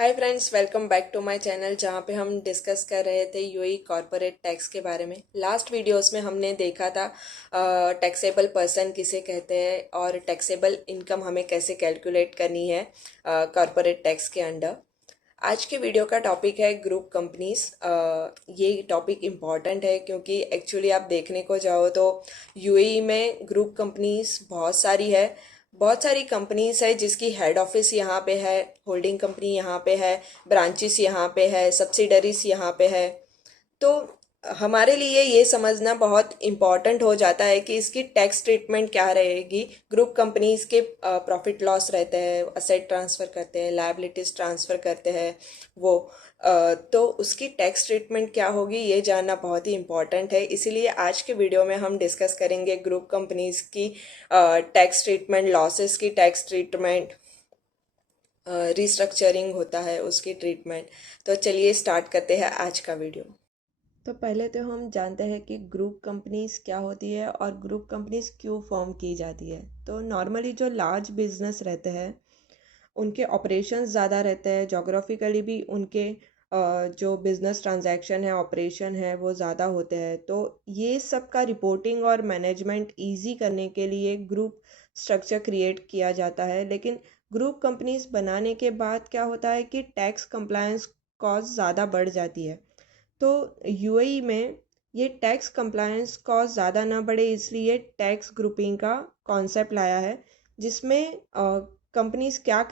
Hi friends, welcome back to my channel जहाँ पे हम डिस्कस कर रहे थे यूएई कॉरपोरेट टैक्स के बारे में। लास्ट वीडियोस में हमने देखा था टैक्सेबल पर्सन किसे कहते हैं और टैक्सेबल इनकम हमें कैसे कैलकुलेट करनी है कॉरपोरेट टैक्स के अंडर। आज के वीडियो का टॉपिक है ग्रुप कंपनीज। ये टॉपिक इम्पॉर्टेंट है क्योंकि एक्चुअली आप देखने को जाओ तो यूएई में ग्रुप कंपनीज बहुत सारी कंपनीज है जिसकी हेड ऑफिस यहाँ पे है, होल्डिंग कंपनी यहाँ पे है, ब्रांचेस यहाँ पे है, सब्सिडरीज यहाँ पे है। तो हमारे लिए ये समझना बहुत इम्पॉर्टेंट हो जाता है कि इसकी टैक्स ट्रीटमेंट क्या रहेगी। ग्रुप कंपनीज के प्रॉफिट लॉस रहते हैं, असेट ट्रांसफ़र करते हैं, लायबिलिटीज़ ट्रांसफ़र करते हैं वो तो उसकी टैक्स ट्रीटमेंट क्या होगी ये जानना बहुत ही इम्पॉर्टेंट है। इसीलिए आज के वीडियो में हम डिस्कस करेंगे ग्रुप कंपनीज की टैक्स ट्रीटमेंट, लॉसेस की टैक्स ट्रीटमेंट, रिस्ट्रक्चरिंग होता है उसकी ट्रीटमेंट। तो चलिए स्टार्ट करते हैं आज का वीडियो। तो पहले तो हम जानते हैं कि ग्रुप कंपनीज क्या होती है और ग्रुप कंपनीज क्यों फॉर्म की जाती है। तो नॉर्मली जो लार्ज बिजनेस रहते हैं उनके ऑपरेशंस ज़्यादा रहते हैं, जोग्राफिकली भी उनके जो बिज़नेस ट्रांजैक्शन है, ऑपरेशन है, वो ज़्यादा होते हैं। तो ये सब का रिपोर्टिंग और मैनेजमेंट इजी करने के लिए ग्रुप स्ट्रक्चर क्रिएट किया जाता है। लेकिन ग्रुप कंपनीज बनाने के बाद क्या होता है कि टैक्स कंप्लायंस कॉस्ट ज़्यादा बढ़ जाती है। तो यूएई में ये टैक्स कंप्लायंस कॉस्ट ज़्यादा ना बढ़े इसलिए टैक्स ग्रुपिंग का कॉन्सेप्ट लाया है, जिसमें कंपनीज क्या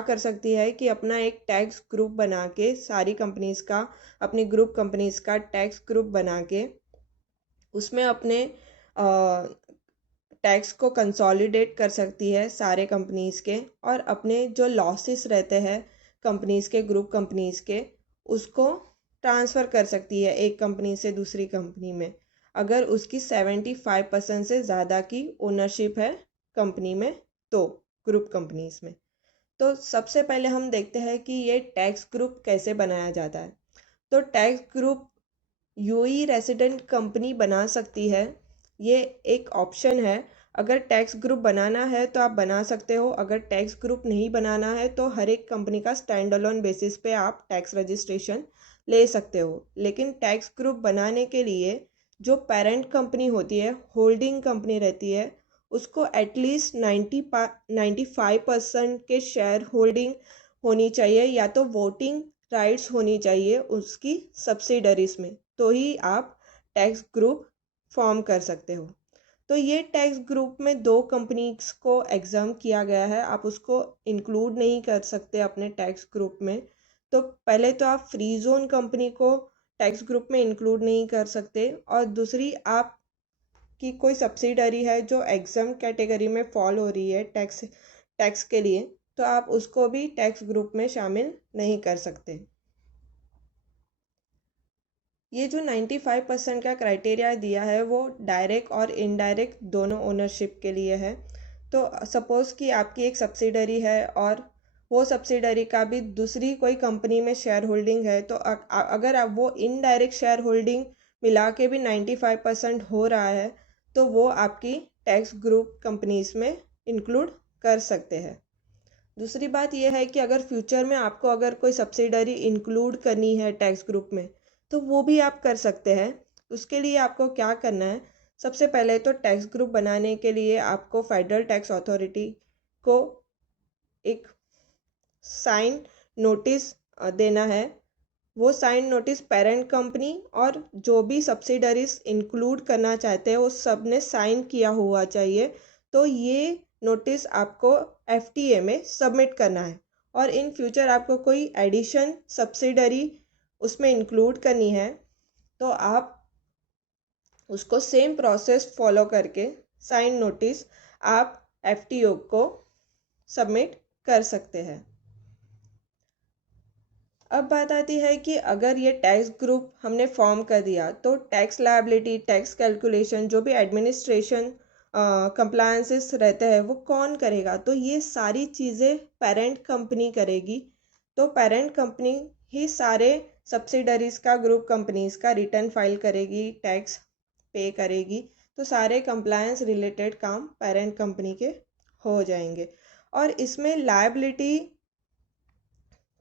कर सकती है कि अपना एक टैक्स ग्रुप बना के सारी कंपनीज का, अपनी ग्रुप कंपनीज का टैक्स ग्रुप बना के उसमें अपने टैक्स को कंसोलिडेट कर सकती है सारे कंपनीज के, और अपने जो लॉसेस रहते हैं कंपनीज के, ग्रुप कंपनीज के, उसको ट्रांसफ़र कर सकती है एक कंपनी से दूसरी कंपनी में, अगर उसकी 75% से ज़्यादा की ओनरशिप है कंपनी में, तो ग्रुप कंपनीज में। तो सबसे पहले हम देखते हैं कि ये टैक्स ग्रुप कैसे बनाया जाता है। तो tax group UAE resident company बना सकती है, ये एक ऑप्शन है। अगर टैक्स ग्रुप बनाना है तो आप बना सकते हो, अगर टैक्स ग्रुप नहीं बनाना है तो हर एक कंपनी का स्टैंड अलोन बेसिस पे आप टैक्स रजिस्ट्रेशन ले सकते हो। लेकिन टैक्स ग्रुप बनाने के लिए जो पेरेंट कंपनी होती है, होल्डिंग कंपनी रहती है, उसको एटलीस्ट 95% के शेयर होल्डिंग होनी चाहिए, या तो वोटिंग राइट्स होनी चाहिए उसकी सब्सिडरीज में, तो ही आप टैक्स ग्रुप फॉर्म कर सकते हो। तो ये टैक्स ग्रुप में दो कंपनीज को एग्जाम किया गया है, आप उसको इंक्लूड नहीं कर सकते अपने टैक्स ग्रुप में। तो पहले तो आप फ्री जोन कंपनी को टैक्स ग्रुप में इंक्लूड नहीं कर सकते, और दूसरी आप की कोई सब्सिडरी है जो एग्जाम कैटेगरी में फॉल हो रही है टैक्स टैक्स के लिए, तो आप उसको भी टैक्स ग्रुप में शामिल नहीं कर सकते। ये जो 95% का क्राइटेरिया दिया है वो डायरेक्ट और इनडायरेक्ट दोनों ओनरशिप के लिए है। तो सपोज़ कि आपकी एक सब्सिडरी है और वो सब्सिडरी का भी दूसरी कोई कंपनी में शेयर होल्डिंग है, तो अगर आप वो इनडायरेक्ट शेयर होल्डिंग मिला के भी 95% हो रहा है, तो वो आपकी टैक्स ग्रुप कंपनीज में इंक्लूड कर सकते हैं। दूसरी बात यह है कि अगर फ्यूचर में आपको अगर कोई सब्सिडरी इंक्लूड करनी है टैक्स ग्रुप में, तो वो भी आप कर सकते हैं। उसके लिए आपको क्या करना है, सबसे पहले तो टैक्स ग्रुप बनाने के लिए आपको फेडरल टैक्स अथॉरिटी को एक साइन नोटिस देना है। वो साइन नोटिस पेरेंट कंपनी और जो भी सब्सिडरीज इंक्लूड करना चाहते हैं वो सब ने साइन किया हुआ चाहिए। तो ये नोटिस आपको एफटीए में सबमिट करना है, और इन फ्यूचर आपको कोई एडिशन सब्सिडरी उसमें इंक्लूड करनी है तो आप उसको सेम प्रोसेस फॉलो करके साइन नोटिस आप एफटीओ को सबमिट कर सकते हैं। अब बात आती है कि अगर ये टैक्स ग्रुप हमने फॉर्म कर दिया तो टैक्स लायबिलिटी, टैक्स कैलकुलेशन, जो भी एडमिनिस्ट्रेशन कंप्लायंसेस रहते हैं वो कौन करेगा, तो ये सारी चीज़ें पेरेंट कंपनी करेगी। तो पेरेंट कंपनी ही सारे सब्सिडरीज का, ग्रुप कंपनीज का रिटर्न फाइल करेगी, टैक्स पे करेगी। तो सारे कंप्लायंस रिलेटेड काम पेरेंट कंपनी के हो जाएंगे। और इसमें लायबिलिटी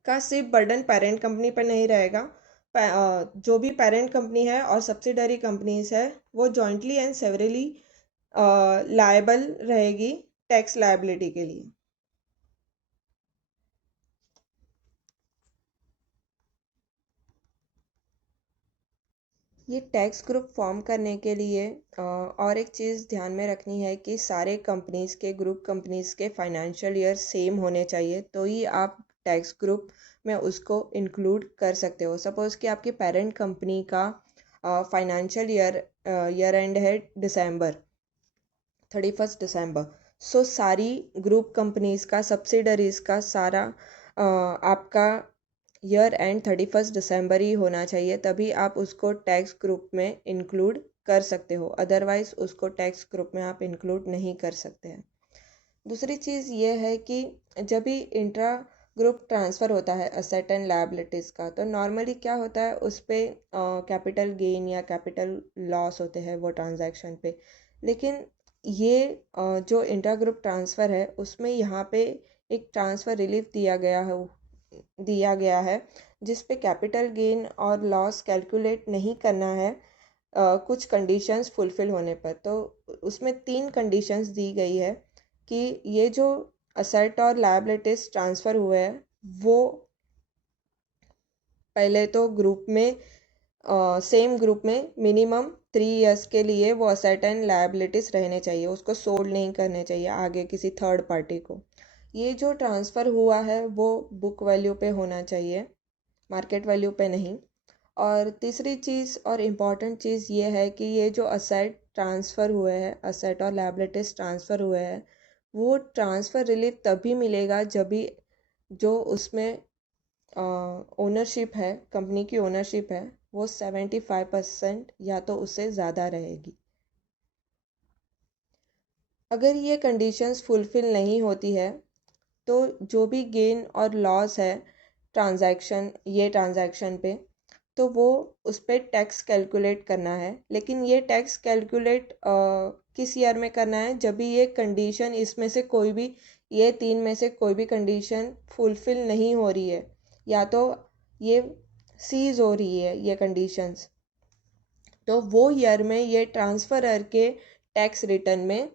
का सिर्फ बर्डन पेरेंट कंपनी पर नहीं रहेगा। जो भी पेरेंट कंपनी है और सब्सिडरी कंपनीज है वो जॉइंटली एंड सेवरली लायबल रहेगी टैक्स लायबिलिटी के लिए। ये टैक्स ग्रुप फॉर्म करने के लिए और एक चीज़ ध्यान में रखनी है कि सारे कंपनीज के ग्रुप कंपनीज के फाइनेंशियल ईयर सेम होने चाहिए, तो ही आप टैक्स ग्रुप में उसको इंक्लूड कर सकते हो। सपोज़ कि आपकी पेरेंट कंपनी का फाइनेंशियल ईयर एंड है दिसंबर 31 दिसंबर। सो सारी ग्रुप कंपनीज का सब्सिडरीज का सारा आपका ईयर एंड 31 दिसंबर ही होना चाहिए, तभी आप उसको टैक्स ग्रुप में इंक्लूड कर सकते हो। अदरवाइज उसको टैक्स ग्रुप में आप इंक्लूड नहीं कर सकते हैं। दूसरी चीज़ ये है कि जब भी इंट्रा ग्रुप ट्रांसफ़र होता है असेट एंड लायबिलिटीज़ का, तो नॉर्मली क्या होता है उस पर कैपिटल गेन या कैपिटल लॉस होते हैं वो ट्रांजैक्शन पे। लेकिन ये जो इंट्रा ग्रुप ट्रांसफ़र है उसमें यहाँ पे एक ट्रांसफ़र रिलीफ दिया गया है जिस पे कैपिटल गेन और लॉस कैलकुलेट नहीं करना है कुछ कंडीशंस फुलफ़िल होने पर। तो उसमें 3 कंडीशंस दी गई है कि ये जो असेट और लायबिलिटीज ट्रांसफ़र हुए हैं वो पहले तो ग्रुप में सेम ग्रुप में मिनिमम 3 इयर्स के लिए वो असेट एंड लायबिलिटीज़ रहने चाहिए, उसको सोल्ड नहीं करने चाहिए आगे किसी थर्ड पार्टी को। ये जो ट्रांसफ़र हुआ है वो बुक वैल्यू पे होना चाहिए, मार्केट वैल्यू पे नहीं। और तीसरी चीज़ और इम्पॉर्टेंट चीज़ ये है कि ये जो असेट ट्रांसफ़र हुए हैं, असेट और लायबिलिटीज़ ट्रांसफ़र हुए हैं, वो ट्रांसफ़र रिलीफ तभी मिलेगा जब भी जो उसमें ओनरशिप है, कंपनी की ओनरशिप है, वो 75% या तो उससे ज़्यादा रहेगी। अगर ये कंडीशंस फुलफ़िल नहीं होती है तो जो भी गेन और लॉस है ट्रांजैक्शन पे, तो वो उस पर टैक्स कैलकुलेट करना है। लेकिन ये टैक्स कैलकुलेट किस ईयर में करना है, जब भी ये कंडीशन इसमें से कोई भी, ये 3 में से कोई भी कंडीशन फुलफ़िल नहीं हो रही है या तो ये सीज हो रही है ये कंडीशंस, तो वो ईयर में ये ट्रांसफरर के टैक्स रिटर्न में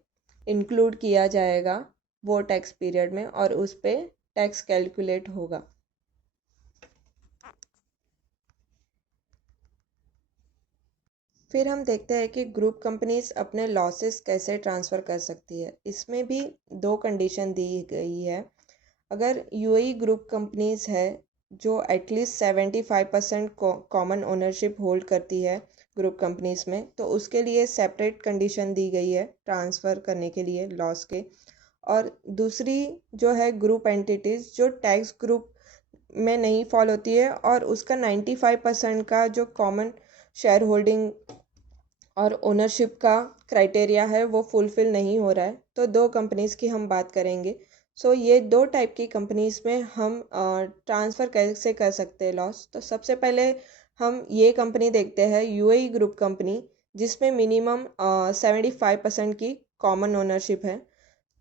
इंक्लूड किया जाएगा वो टैक्स पीरियड में, और उस पे टैक्स कैलकुलेट होगा। फिर हम देखते हैं कि ग्रुप कंपनीज अपने लॉसेस कैसे ट्रांसफ़र कर सकती है। इसमें भी 2 कंडीशन दी गई है। अगर यूएई ग्रुप कंपनीज है जो एटलीस्ट 75% कॉमन ओनरशिप होल्ड करती है ग्रुप कंपनीज में, तो उसके लिए सेपरेट कंडीशन दी गई है ट्रांसफ़र करने के लिए लॉस के। और दूसरी जो है ग्रुप एंटिटीज़ जो टैक्स ग्रुप में नहीं फॉल होती है और उसका 95% का जो कॉमन शेयर होल्डिंग और ओनरशिप का क्राइटेरिया है वो फुलफ़िल नहीं हो रहा है, तो 2 कंपनीज़ की हम बात करेंगे। सो ये 2 टाइप की कंपनीज़ में हम ट्रांसफ़र कैसे कर सकते हैं लॉस। तो सबसे पहले हम ये कंपनी देखते हैं यूएई ग्रुप कंपनी, जिसमें मिनिमम 75% की कॉमन ओनरशिप है।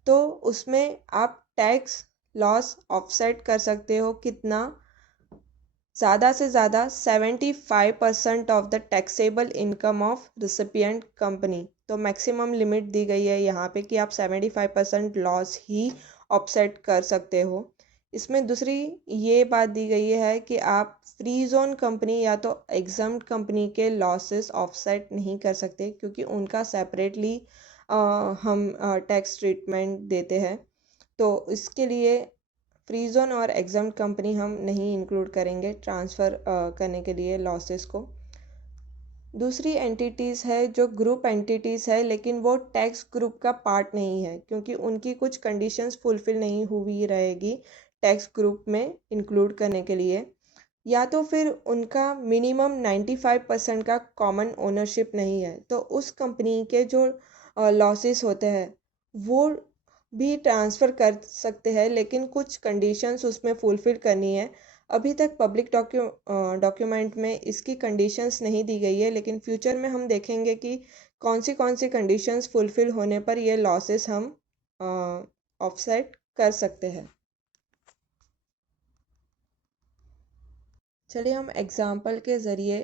तो उसमें आप टैक्स लॉस ऑफसेट कर सकते हो कितना, ज़्यादा से ज़्यादा 75% of the taxable income of recipient company. तो मैक्सिमम लिमिट दी गई है यहाँ पे कि आप 75% लॉस ही ऑफसेट कर सकते हो। इसमें दूसरी ये बात दी गई है कि आप फ्री जोन कंपनी या तो एग्जम्प्ट कंपनी के लॉसेस ऑफसेट नहीं कर सकते, क्योंकि उनका सेपरेटली हम टैक्स ट्रीटमेंट देते हैं। तो इसके लिए फ्री जोन और एग्जम्प्ट कंपनी हम नहीं इंक्लूड करेंगे ट्रांसफ़र करने के लिए लॉसेस को। दूसरी एंटिटीज़ है जो ग्रुप एंटिटीज़ है, लेकिन वो टैक्स ग्रुप का पार्ट नहीं है, क्योंकि उनकी कुछ कंडीशंस फुलफ़िल नहीं हुई रहेगी टैक्स ग्रुप में इंक्लूड करने के लिए, या तो फिर उनका मिनिमम 95% का कॉमन ओनरशिप नहीं है। तो उस कंपनी के जो लॉसेस होते हैं वो भी ट्रांसफ़र कर सकते हैं, लेकिन कुछ कंडीशंस उसमें फुलफ़िल करनी है। अभी तक पब्लिक डॉक्यूमेंट में इसकी कंडीशंस नहीं दी गई है, लेकिन फ्यूचर में हम देखेंगे कि कौन सी कंडीशंस फुलफ़िल होने पर ये लॉसेस हम ऑफसेट कर सकते हैं। चलिए हम एग्ज़ाम्पल के ज़रिए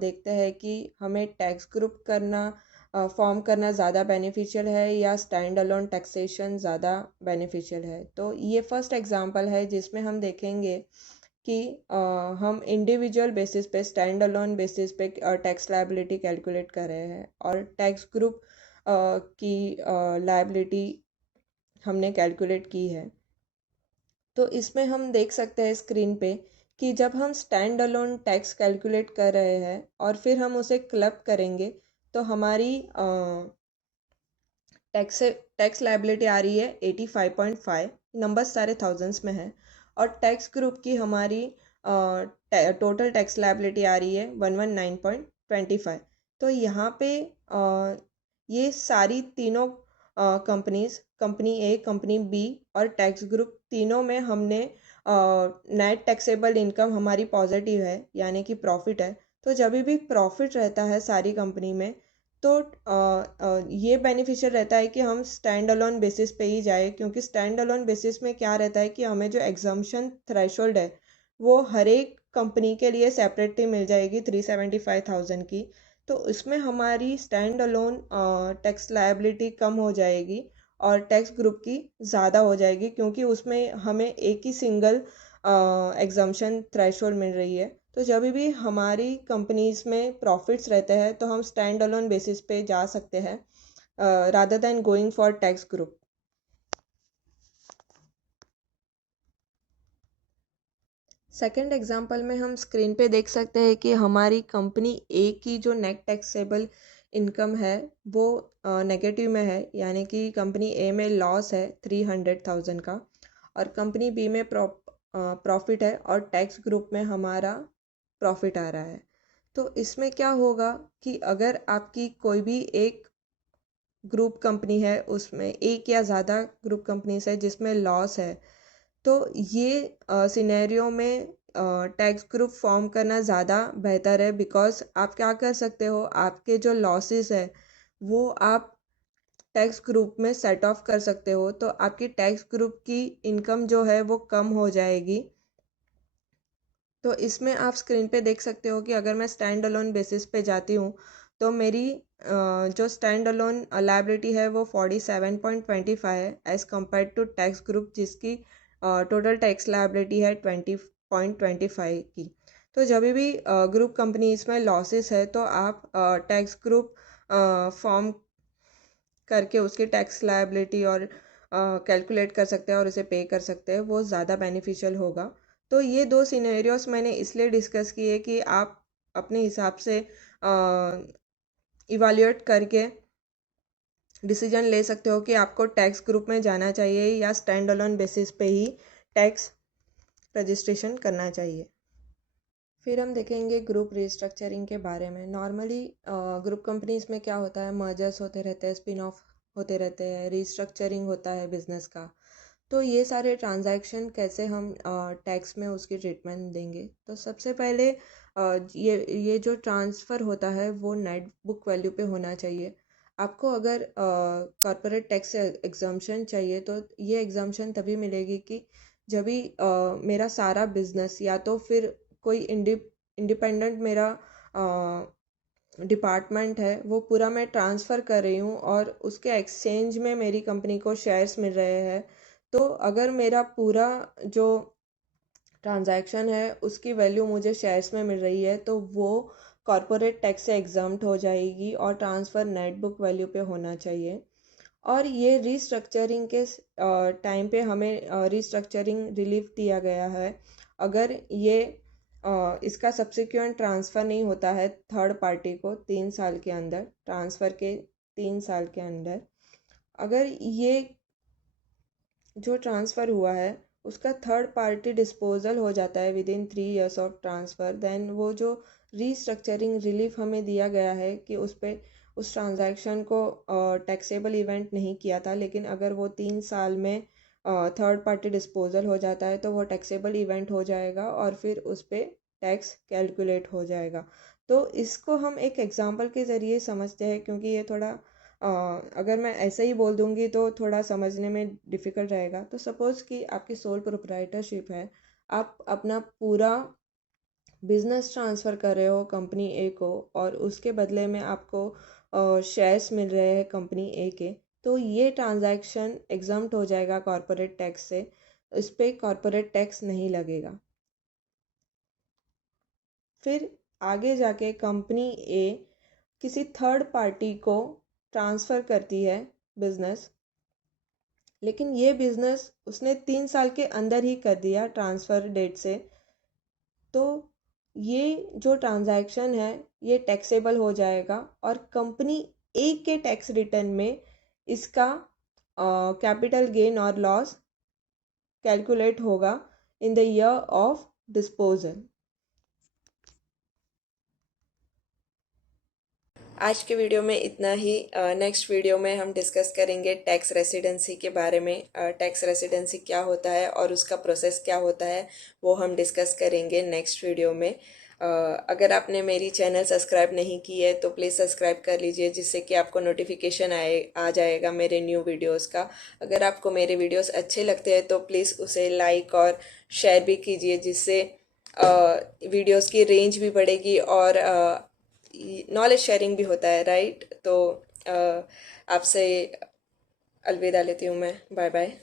देखते हैं कि हमें टैक्स ग्रुप करना फॉर्म करना ज़्यादा बेनिफिशियल है या स्टैंड अलोन टैक्सेशन ज़्यादा बेनिफिशियल है। तो ये फर्स्ट एग्ज़ाम्पल है जिसमें हम देखेंगे कि हम इंडिविजुअल बेसिस पे स्टैंड अलोन बेसिस पे टैक्स लायबिलिटी कैलकुलेट कर रहे हैं और टैक्स ग्रुप की लायबिलिटी हमने कैलकुलेट की है। तो इसमें हम देख सकते हैं स्क्रीन पे कि जब हम स्टैंड अलोन टैक्स कैलकुलेट कर रहे हैं और फिर हम उसे क्लब करेंगे तो हमारी टैक्स लायबिलिटी आ रही है 85.5। नंबर्स सारे थाउजेंड्स में है और टैक्स ग्रुप की हमारी टोटल टैक्स लायबिलिटी आ रही है 119.25। तो यहाँ पे ये सारी तीनों कंपनीज, कंपनी ए, कंपनी बी और टैक्स ग्रुप तीनों में हमने नेट टैक्सेबल इनकम हमारी पॉजिटिव है यानी कि प्रॉफिट है। तो जब भी प्रॉफिट रहता है सारी कंपनी में तो ये बेनिफिशियल रहता है कि हम स्टैंड अलोन बेसिस पे ही जाए, क्योंकि स्टैंड अलोन बेसिस में क्या रहता है कि हमें जो एग्जम्पशन थ्रेशोल्ड है वो हर एक कंपनी के लिए सेपरेटली मिल जाएगी 375,000 की। तो इसमें हमारी स्टैंड अलोन टैक्स लायबिलिटी कम हो जाएगी और टैक्स ग्रुप की ज़्यादा हो जाएगी, क्योंकि उसमें हमें एक ही सिंगल एग्जम्पशन थ्रेशोल्ड मिल रही है। तो जब भी हमारी कंपनीज में प्रॉफिट्स रहते हैं तो हम स्टैंड अलोन बेसिस पे जा सकते हैं rather than going for tax group. Second example में हम स्क्रीन पे देख सकते हैं कि हमारी कंपनी ए की जो नेट टैक्सेबल इनकम है वो नेगेटिव में है, यानी कि कंपनी ए में लॉस है 300,000 का और कंपनी बी में प्रॉफिट है और टैक्स ग्रुप में हमारा प्रॉफिट आ रहा है। तो इसमें क्या होगा कि अगर आपकी कोई भी एक ग्रुप कंपनी है, उसमें एक या ज़्यादा ग्रुप कंपनीज है जिसमें लॉस है, तो ये सिनेरियो में टैक्स ग्रुप फॉर्म करना ज़्यादा बेहतर है। बिकॉज आप क्या कर सकते हो, आपके जो लॉसेस है वो आप टैक्स ग्रुप में सेट ऑफ कर सकते हो, तो आपकी टैक्स ग्रुप की इनकम जो है वो कम हो जाएगी। तो इसमें आप स्क्रीन पे देख सकते हो कि अगर मैं स्टैंड अलोन बेसिस पे जाती हूँ तो मेरी जो स्टैंड अलोन लायबिलिटी है वो 47.25 है as compare to tax group जिसकी टोटल टैक्स लायबिलिटी है 20.25 की। तो जब भी ग्रुप कंपनीज में लॉसेस है तो आप टैक्स ग्रुप फॉर्म करके उसकी टैक्स लायबिलिटी और कैलकुलेट कर सकते हैं और उसे पे कर सकते हैं, वो ज़्यादा बेनिफिशियल होगा। तो ये दो सिनेरियोस मैंने इसलिए डिस्कस किए कि आप अपने हिसाब से इवाल्यूएट करके डिसीजन ले सकते हो कि आपको टैक्स ग्रुप में जाना चाहिए या स्टैंड अलोन बेसिस पे ही टैक्स रजिस्ट्रेशन करना चाहिए। फिर हम देखेंगे ग्रुप रिस्ट्रक्चरिंग के बारे में। नॉर्मली ग्रुप कंपनीज में क्या होता है, मर्जर्स होते रहते हैं, स्पिन ऑफ होते रहते हैं, रिस्ट्रक्चरिंग होता है बिजनेस का। तो ये सारे ट्रांजैक्शन कैसे हम टैक्स में उसकी ट्रीटमेंट देंगे। तो सबसे पहले ये जो ट्रांसफ़र होता है वो नेट बुक वैल्यू पे होना चाहिए। आपको अगर कॉर्पोरेट टैक्स एग्जम्पशन चाहिए तो ये एग्जम्पशन तभी मिलेगी कि जब भी मेरा सारा बिजनेस या तो फिर कोई इंडिपेंडेंट मेरा डिपार्टमेंट है वो पूरा मैं ट्रांसफ़र कर रही हूँ और उसके एक्सचेंज में मेरी कंपनी को शेयर्स मिल रहे हैं। तो अगर मेरा पूरा जो ट्रांजैक्शन है उसकी वैल्यू मुझे शेयर्स में मिल रही है तो वो कॉरपोरेट टैक्स से एग्जम्प्ट हो जाएगी और ट्रांसफ़र नेट बुक वैल्यू पे होना चाहिए। और ये रिस्ट्रक्चरिंग के टाइम पे हमें रिस्ट्रक्चरिंग रिलीफ दिया गया है। अगर ये इसका सब्सिक्वेंट ट्रांसफ़र नहीं होता है थर्ड पार्टी को 3 साल के अंदर, ट्रांसफ़र के 3 साल के अंदर अगर ये जो ट्रांसफ़र हुआ है उसका थर्ड पार्टी डिस्पोजल हो जाता है विद इन 3 years ऑफ ट्रांसफ़र, देन वो जो रीस्ट्रक्चरिंग रिलीफ हमें दिया गया है कि उस पर उस ट्रांजैक्शन को टैक्सेबल इवेंट नहीं किया था, लेकिन अगर वो 3 साल में थर्ड पार्टी डिस्पोजल हो जाता है तो वो टैक्सेबल इवेंट हो जाएगा और फिर उस पर टैक्स कैलकुलेट हो जाएगा। तो इसको हम एक एग्जांपल के ज़रिए समझते हैं, क्योंकि ये थोड़ा अगर मैं ऐसे ही बोल दूँगी तो थोड़ा समझने में डिफ़िकल्ट रहेगा। तो सपोज़ कि आपकी सोल प्रोप्राइटरशिप है, आप अपना पूरा बिजनेस ट्रांसफ़र कर रहे हो कंपनी ए को और उसके बदले में आपको शेयर्स मिल रहे हैं कंपनी ए के, तो ये ट्रांजैक्शन एग्जम्प्ट हो जाएगा कॉरपोरेट टैक्स से। इस पे कॉरपोरेट टैक्स नहीं लगेगा। फिर आगे जाके कंपनी ए किसी थर्ड पार्टी को ट्रांसफ़र करती है बिज़नेस, लेकिन ये बिज़नेस उसने 3 साल के अंदर ही कर दिया ट्रांसफ़र डेट से, तो ये जो ट्रांजैक्शन है ये टैक्सेबल हो जाएगा और कंपनी ए के टैक्स रिटर्न में इसका कैपिटल गेन और लॉस कैलकुलेट होगा in the year of disposal. आज के वीडियो में इतना ही। नेक्स्ट वीडियो में हम डिस्कस करेंगे टैक्स रेसिडेंसी के बारे में। टैक्स रेसिडेंसी क्या होता है और उसका प्रोसेस क्या होता है वो हम डिस्कस करेंगे नेक्स्ट वीडियो में। अगर आपने मेरी चैनल सब्सक्राइब नहीं की है तो प्लीज़ सब्सक्राइब कर लीजिए, जिससे कि आपको नोटिफिकेशन आ जाएगा मेरे न्यू वीडियोस का। अगर आपको मेरे वीडियोस अच्छे लगते हैं तो प्लीज़ उसे लाइक और शेयर भी कीजिए, जिससे वीडियोस की रेंज भी बढ़ेगी और नॉलेज शेयरिंग भी होता है, राइट। तो आपसे अलविदा लेती हूँ मैं। Bye bye.